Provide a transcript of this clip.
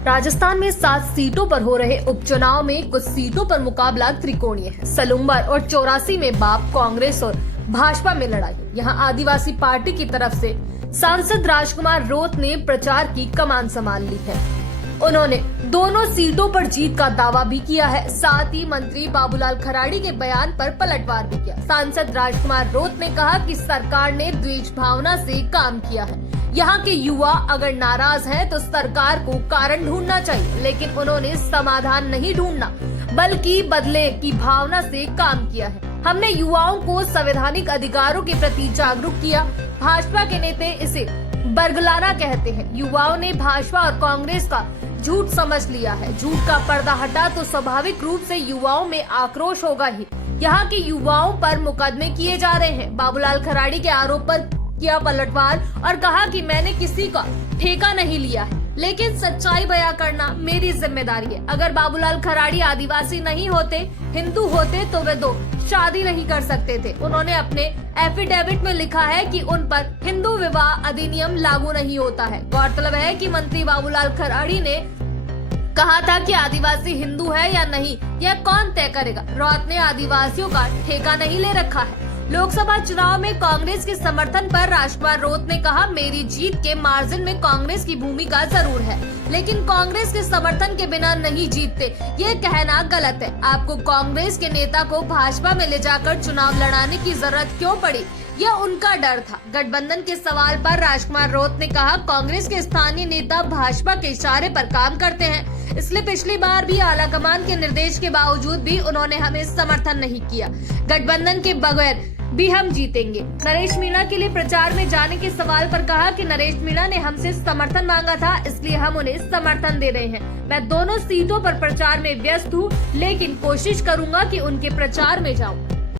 राजस्थान में 7 सीटों पर हो रहे उपचुनाव में कुछ सीटों पर मुकाबला त्रिकोणीय है। सलूम्बर और 84 में बाप, कांग्रेस और भाजपा में लड़ाई। यहां आदिवासी पार्टी की तरफ से सांसद राजकुमार रोत ने प्रचार की कमान संभाल ली है। उन्होंने दोनों सीटों पर जीत का दावा भी किया है। साथ ही मंत्री बाबूलाल खराड़ी के बयान पर पलटवार भी किया। सांसद राजकुमार रोत ने कहा कि सरकार ने द्वेष भावना से काम किया है। यहाँ के युवा अगर नाराज हैं तो सरकार को कारण ढूंढना चाहिए, लेकिन उन्होंने समाधान नहीं ढूंढना बल्कि बदले की भावना से काम किया है। हमने युवाओं को संवैधानिक अधिकारों के प्रति जागरूक किया। भाजपा के नेता इसे बरगलाना कहते हैं। युवाओं ने भाजपा और कांग्रेस का झूठ समझ लिया है। झूठ का पर्दा हटा तो स्वाभाविक रूप से युवाओं में आक्रोश होगा ही। यहाँ के युवाओं पर मुकदमे किए जा रहे हैं। बाबूलाल खराड़ी के आरोप पर किया पलटवार और कहा कि मैंने किसी का ठेका नहीं लिया है, लेकिन सच्चाई बयां करना मेरी जिम्मेदारी है। अगर बाबूलाल खराड़ी आदिवासी नहीं होते, हिंदू होते तो वे दो शादी नहीं कर सकते थे। उन्होंने अपने एफिडेविट में लिखा है कि उन पर हिंदू विवाह अधिनियम लागू नहीं होता है। गौरतलब है कि मंत्री बाबूलाल खराड़ी ने कहा था कि आदिवासी हिंदू है या नहीं यह कौन तय करेगा। रोत ने आदिवासियों का ठेका नहीं ले रखा है। लोकसभा चुनाव में कांग्रेस के समर्थन पर राजकुमार रोत ने कहा, मेरी जीत के मार्जिन में कांग्रेस की भूमिका जरूर है, लेकिन कांग्रेस के समर्थन के बिना नहीं जीतते, ये कहना गलत है। आपको कांग्रेस के नेता को भाजपा में ले जाकर चुनाव लड़ाने की जरूरत क्यों पड़ी? यह उनका डर था। गठबंधन के सवाल पर राजकुमार रोत ने कहा, कांग्रेस के स्थानीय नेता भाजपा के इशारे पर काम करते हैं, इसलिए पिछली बार भी आलाकमान के निर्देश के बावजूद भी उन्होंने हमें समर्थन नहीं किया। गठबंधन के बगैर भी हम जीतेंगे। नरेश मीणा के लिए प्रचार में जाने के सवाल पर कहा कि नरेश मीणा ने हमसे समर्थन मांगा था, इसलिए हम उन्हें समर्थन दे रहे हैं। मैं दोनों सीटों पर प्रचार में व्यस्त हूँ, लेकिन कोशिश करूंगा कि उनके प्रचार में जाऊं।